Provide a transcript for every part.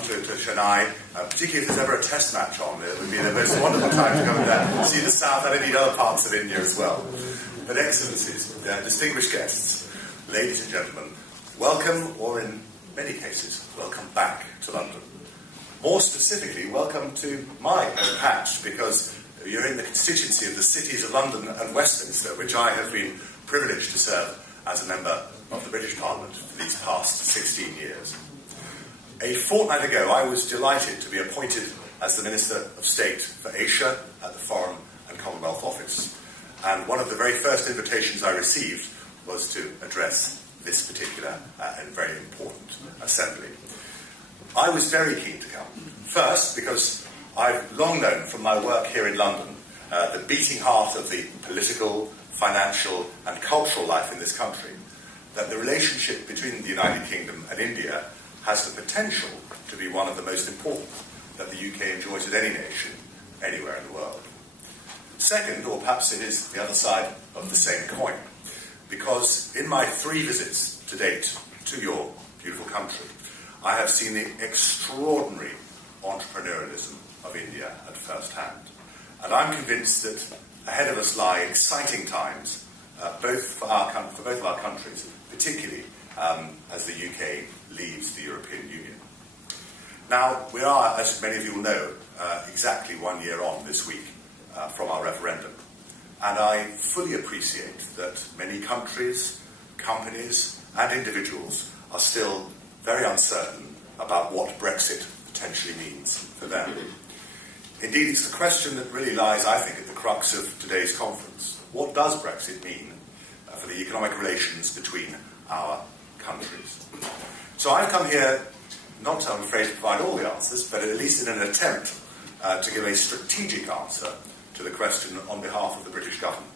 come to Chennai, particularly if there's ever a test match on. It would be the most wonderful time to come there, see the south and indeed other parts of India as well. But excellencies, distinguished guests, ladies and gentlemen, welcome, or in many cases, welcome back to London. More specifically, welcome to my home patch, because you're in the constituency of the cities of London and Westminster, which I have been privileged to serve as a member of the British Parliament for these past 16 years. A fortnight ago, I was delighted to be appointed as the Minister of State for Asia at the Foreign and Commonwealth Office. And one of the very first invitations I received was to address this particular and very important assembly. I was very keen to come. First, because I've long known from my work here in London the beating heart of the political, financial and cultural life in this country, that the relationship between the United Kingdom and India has the potential to be one of the most important that the UK enjoys with any nation, anywhere in the world. Second, or perhaps it is the other side of the same coin, because in my 3 visits to date to your beautiful country, I have seen the extraordinary entrepreneurialism of India at first hand. And I'm convinced that ahead of us lie exciting times, both for both of our countries, particularly as the UK leaves the European Union. Now, we are, as many of you will know, exactly 1 year on this week from our referendum. And I fully appreciate that many countries, companies and individuals are still very uncertain about what Brexit potentially means for them. Indeed, it's the question that really lies, I think, at the crux of today's conference. What does Brexit mean for the economic relations between our countries? So I've come here not, I'm afraid, to provide all the answers, but at least in an attempt to give a strategic answer to the question on behalf of the British government,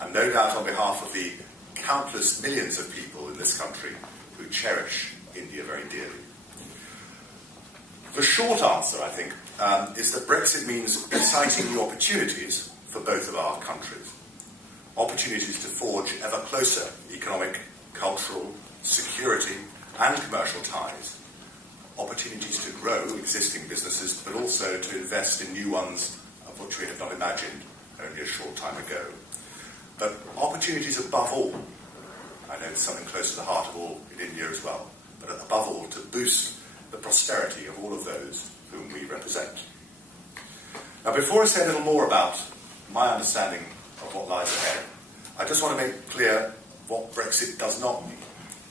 and no doubt on behalf of the countless millions of people in this country who cherish India very dearly. The short answer, I think, is that Brexit means exciting new opportunities for both of our countries. Opportunities to forge ever closer economic, cultural, security and commercial ties. Opportunities to grow existing businesses, but also to invest in new ones of which we had not imagined only a short time ago. But opportunities above all, I know it's something close to the heart of all in India as well, but above all to boost the prosperity of all of those whom we represent. Now, before I say a little more about my understanding of what lies ahead, I just want to make clear what Brexit does not mean.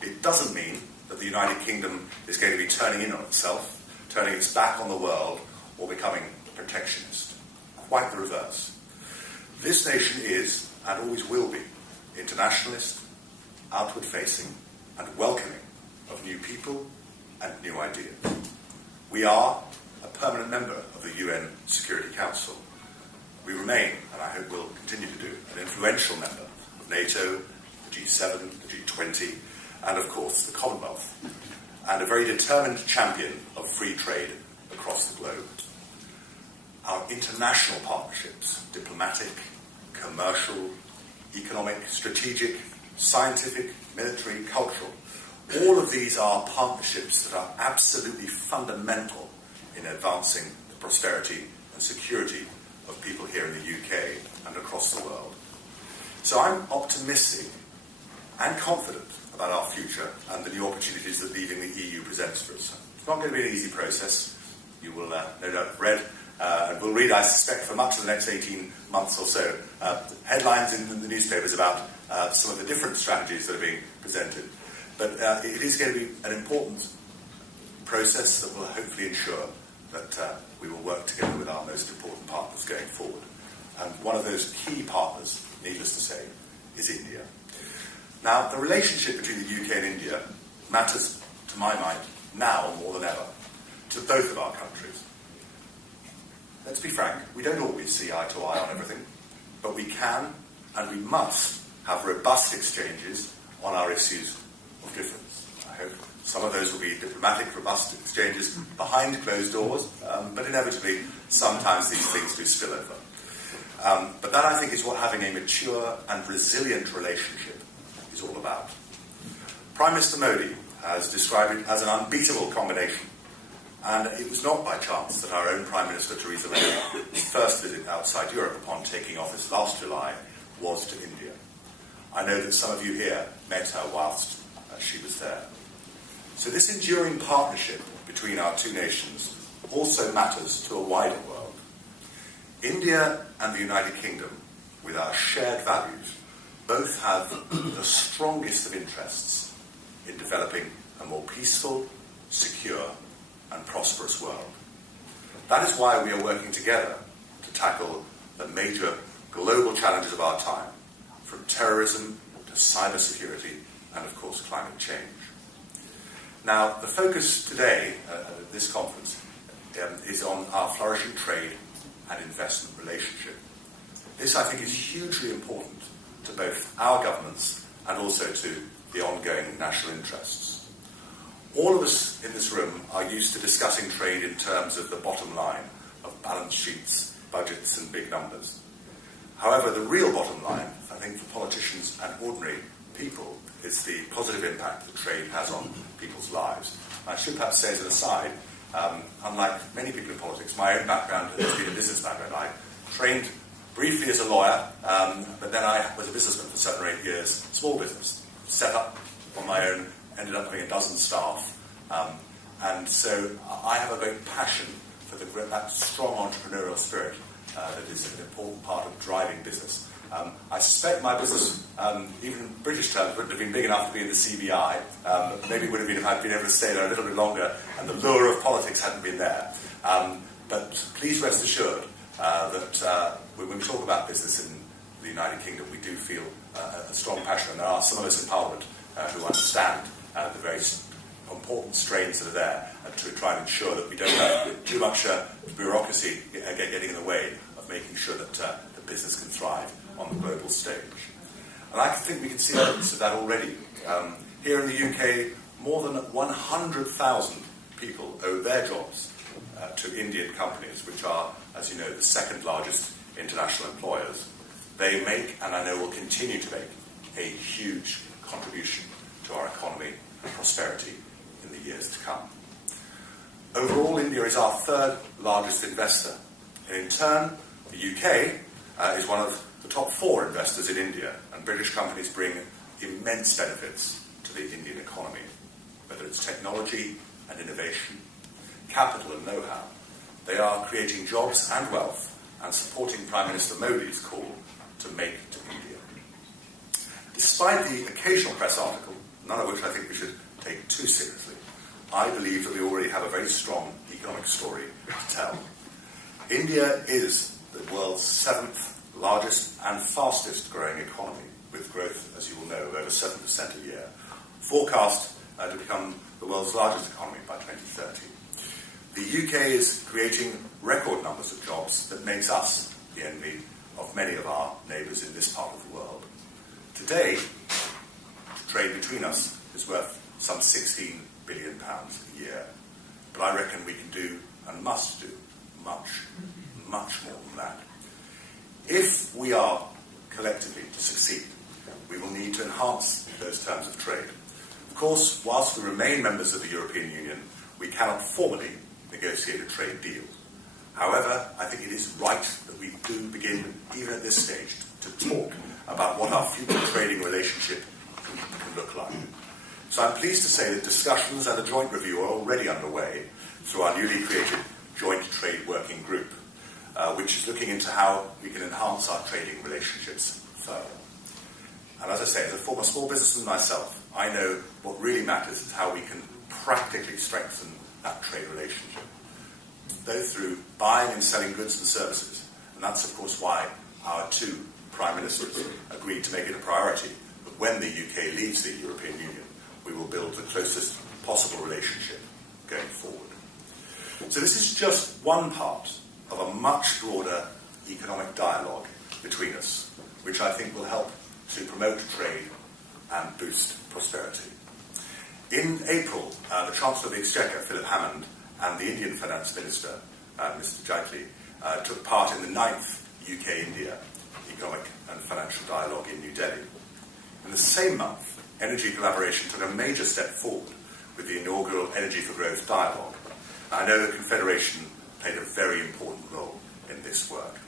It doesn't mean that the United Kingdom is going to be turning in on itself, turning its back on the world, or becoming protectionist. Quite the reverse. This nation is, and always will be, internationalist, outward-facing, and welcoming of new people and new ideas. We are a permanent member of the UN Security Council. We remain, and I hope will continue to do, an influential member of NATO, the G7, the G20, and of course the Commonwealth, and a very determined champion of free trade across the globe. Our international partnerships, diplomatic, commercial, economic, strategic, scientific, military, cultural, all of these are partnerships that are absolutely fundamental in advancing the prosperity and security of people here in the UK and across the world. So I'm optimistic and confident about our future and the new opportunities that leaving the EU presents for us. It's not going to be an easy process. You will no doubt have read, and will read, I suspect, for much of the next 18 months or so, headlines in the newspapers about some of the different strategies that are being presented. But it is going to be an important process that will hopefully ensure that we will work together with our most important partners going forward. And one of those key partners, needless to say, is India. Now, the relationship between the UK and India matters, to my mind, now more than ever, to both of our countries. Let's be frank, we don't always see eye to eye on everything, but we can and we must have robust exchanges on our issues of difference. I hope some of those will be diplomatic, robust exchanges behind closed doors, but inevitably, sometimes these things do spill over. But that, I think, is what having a mature and resilient relationship is all about. Prime Minister Modi has described it as an unbeatable combination, And it was not by chance that our own Prime Minister, Theresa May's first visit outside Europe upon taking office last July was to India. I know that some of you here met her whilst she was there. So this enduring partnership between our two nations also matters to a wider world. India and the United Kingdom, with our shared values, both have the strongest of interests in developing a more peaceful, secure and prosperous world. That is why we are working together to tackle the major global challenges of our time, from terrorism to cybersecurity and, of course, climate change. Now, the focus today at this conference is on our flourishing trade and investment relationship. This, I think, is hugely important to both our governments and also to the ongoing national interests. All of us in this room are used to discussing trade in terms of the bottom line of balance sheets, budgets and big numbers. However, the real bottom line, I think, for politicians and ordinary people is the positive impact that trade has on people's lives. I should perhaps say as an aside, unlike many people in politics, my own background has been a business background. I trained briefly as a lawyer, but then I was a businessman for 7 or 8 years, small business, set up on my own, ended up having a dozen staff. And so I have a great passion for that strong entrepreneurial spirit that is an important part of driving business. I suspect my business, even in British terms, wouldn't have been big enough to be in the CBI. Maybe it would have been if I'd been able to stay there a little bit longer and the lure of politics hadn't been there. But please rest assured that when we talk about business in the United Kingdom, we do feel a strong passion. And there are some of us in Parliament who understand the very important strains that are there to try and ensure that we don't have too much bureaucracy getting in the way of making sure that the business can thrive on the global stage. And I think we can see evidence of that already. Here in the UK, more than 100,000 people owe their jobs to Indian companies, which are, as you know, the second largest international employers. They make, and I know will continue to make, a huge contribution to our economy and prosperity in the years to come. Overall, India is our third largest investor. And in turn, the UK is one of the top 4 investors in India, and British companies bring immense benefits to the Indian economy, whether it's technology and innovation, capital and know-how. They are creating jobs and wealth and supporting Prime Minister Modi's call to make to India. Despite the occasional press article, none of which I think we should take too seriously, I believe that we already have a very strong economic story to tell. India is the world's 7th largest and fastest growing economy, with growth, as you will know, of over 7% a year, forecast to become the world's largest economy by 2030. The UK is creating record numbers of jobs that makes us the envy of many of our neighbours in this part of the world. Today, trade between us is worth some £16 billion a year, but I reckon we can do and must do much, much more than that. If we are collectively to succeed, we will need to enhance those terms of trade. Of course, whilst we remain members of the European Union, we cannot formally negotiate a trade deal. However, I think it is right that we do begin, even at this stage, to talk about what our future trading relationship can look like. So I'm pleased to say that discussions and a joint review are already underway through our newly created Joint Trade Working Group, which is looking into how we can enhance our trading relationships further. And as I say, as a former small businessman myself, I know what really matters is how we can practically strengthen that trade relationship, both through buying and selling goods and services. And that's, of course, why our 2 Prime Ministers agreed to make it a priority that when the UK leaves the European Union, we will build the closest possible relationship going forward. So this is just one part of a much broader economic dialogue between us, which I think will help to promote trade and boost prosperity. In April, the Chancellor of the Exchequer, Philip Hammond, and the Indian Finance Minister, Mr. Jaitley, took part in the 9th UK-India Economic and Financial Dialogue in New Delhi. In the same month, energy collaboration took a major step forward with the inaugural Energy for Growth Dialogue, I know the Confederation played a very important role in this work.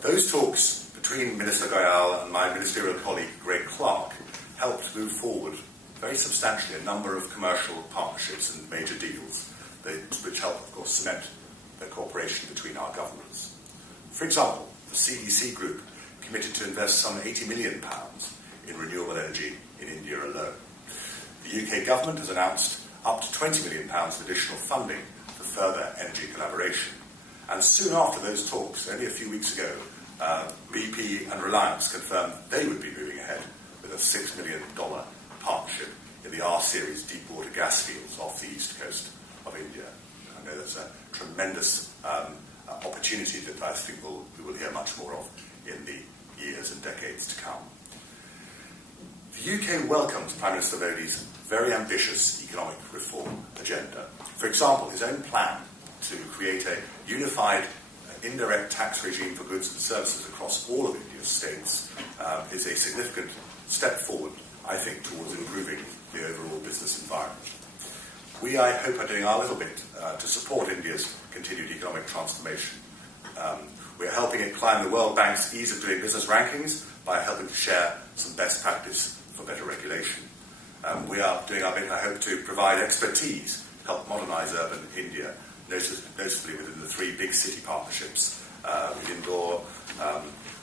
Those talks between Minister Goyal and my ministerial colleague Greg Clark helped move forward very substantially a number of commercial partnerships and major deals, which helped, of course, cement the cooperation between our governments. For example, the CDC Group committed to invest some £80 million in renewable energy in India alone. The UK government has announced up to £20 million of additional funding for further energy collaboration. And soon after those talks, only a few weeks ago, BP and Reliance confirmed they would be moving ahead with a $6 million partnership in the R-series deep-water gas fields off the east coast of India. I know that's a tremendous opportunity that I think we will hear much more of in the years and decades to come. The UK welcomes Prime Minister Modi's very ambitious economic reform agenda. For example, his own plan to create a unified indirect tax regime for goods and services across all of India's states is a significant step forward, I think, towards improving the overall business environment. We, I hope, are doing our little bit to support India's continued economic transformation. We're helping it climb the World Bank's ease of doing business rankings by helping to share some best practice for better regulation. We are doing our bit, I hope, to provide expertise to help modernise urban India, notably within the three big city partnerships with Indore,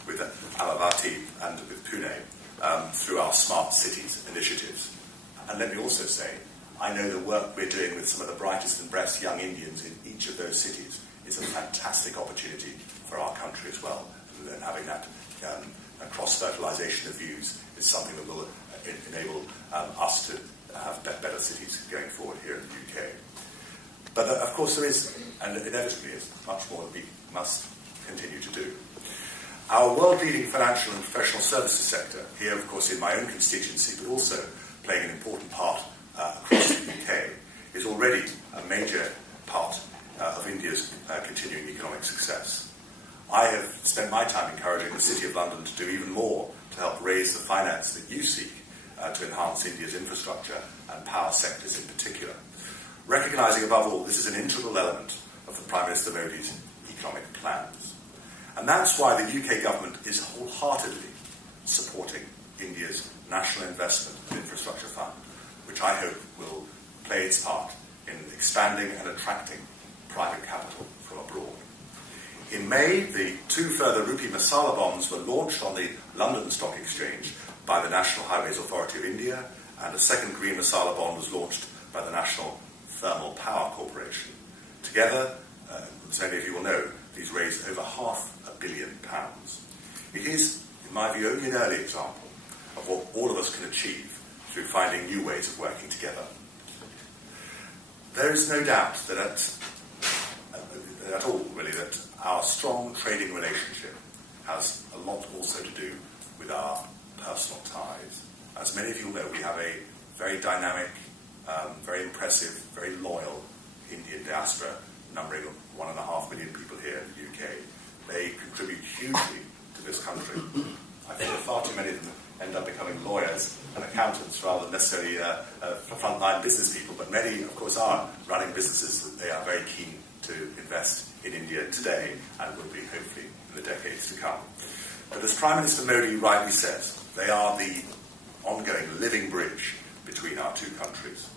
with Amaravati and with Pune, through our Smart Cities initiatives. And let me also say, I know the work we're doing with some of the brightest and best young Indians in each of those cities is a fantastic opportunity for our country as well. And having that cross-fertilisation of views is something that will enable us to have better cities going forward here in the UK. But of course there is, and inevitably is, much more that we must continue to do. Our world-leading financial and professional services sector, here of course in my own constituency, but also playing an important part across the UK, is already a major part of India's continuing economic success. I have spent my time encouraging the City of London to do even more to help raise the finance that you seek to enhance India's infrastructure and power sectors in particular. Recognising above all, this is an integral element of the Prime Minister Modi's economic plans. And that's why the UK government is wholeheartedly supporting India's National Investment and Infrastructure Fund, which I hope will play its part in expanding and attracting private capital from abroad. In May, the 2 further rupee masala bonds were launched on the London Stock Exchange by the National Highways Authority of India, and a second green masala bond was launched by the National Thermal Power Corporation. Together, as many of you will know, these raised over £500 million. It is, in my view, only an early example of what all of us can achieve through finding new ways of working together. There is no doubt that at all, really, that our strong trading relationship has a lot also to do with our personal ties. As many of you will know, we have a very dynamic, very impressive, very loyal Indian diaspora, numbering 1.5 million people here in the UK. They contribute hugely to this country. I think far too many of them end up becoming lawyers and accountants rather than necessarily frontline business people, but many, of course, are running businesses that they are very keen to invest in India today and will be, hopefully, in the decades to come. But as Prime Minister Modi rightly says, they are the ongoing living bridge between our two countries.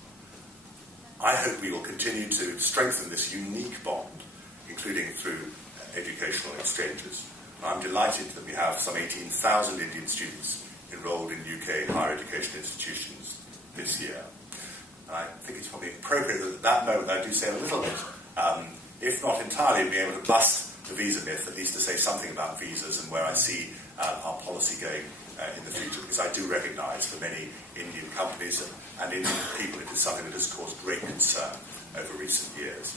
I hope we will continue to strengthen this unique bond, including through educational exchanges. I'm delighted that we have some 18,000 Indian students enrolled in UK higher education institutions this year. And I think it's probably appropriate that at that moment I do say a little bit, if not entirely being able to bust the visa myth, at least to say something about visas and where I see our policy going in the future, because I do recognise for many Indian companies and Indian people it is something that has caused great concern over recent years.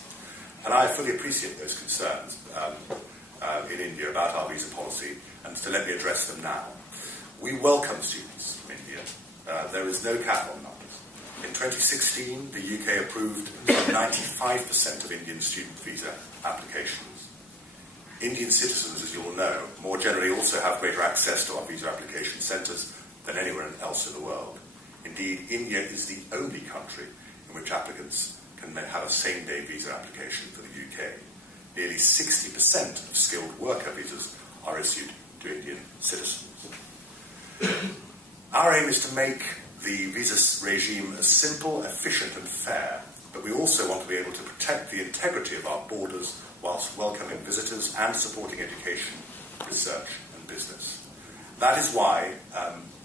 And I fully appreciate those concerns in India about our visa policy, and so let me address them now. We welcome students from India. There is no cap on numbers. In 2016, the UK approved 95% of Indian student visa applications. Indian citizens, as you all know, more generally also have greater access to our visa application centres than anywhere else in the world. Indeed, India is the only country in which applicants can have a same-day visa application for the UK. Nearly 60% of skilled worker visas are issued to Indian citizens. Our aim is to make the visa regime as simple, efficient and fair, but we also want to be able to protect the integrity of our borders whilst welcoming visitors and supporting education, research and business. That is why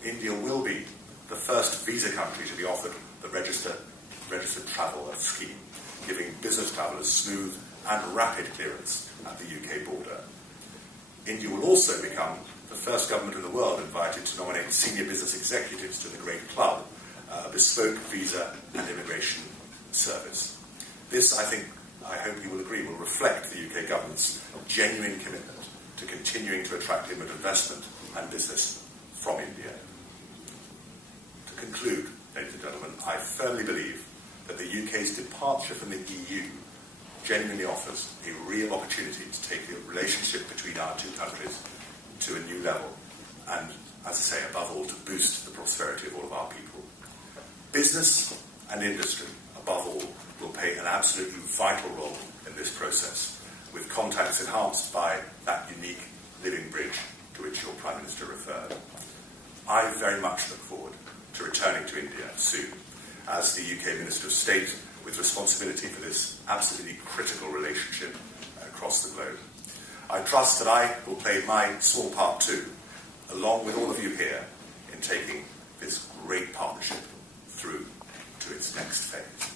India will be the first visa country to be offered the registered traveller scheme, giving business travellers smooth and rapid clearance at the UK border. India will also become the first government in the world invited to nominate senior business executives to the Great Club, a bespoke visa and immigration service. This, I hope you will agree, will reflect the UK government's genuine commitment to continuing to attract immigrant investment and business from India. To conclude, ladies and gentlemen, I firmly believe that the UK's departure from the EU genuinely offers a real opportunity to take the relationship between our two countries to a new level and, as I say, above all, to boost the prosperity of all of our people. Business and industry, above all, will play an absolutely vital role in this process, with contacts enhanced by that unique living bridge to which your Prime Minister referred. I very much look forward to returning to India soon as the UK Minister of State with responsibility for this absolutely critical relationship across the globe. I trust that I will play my small part too, along with all of you here, in taking this great partnership through to its next phase.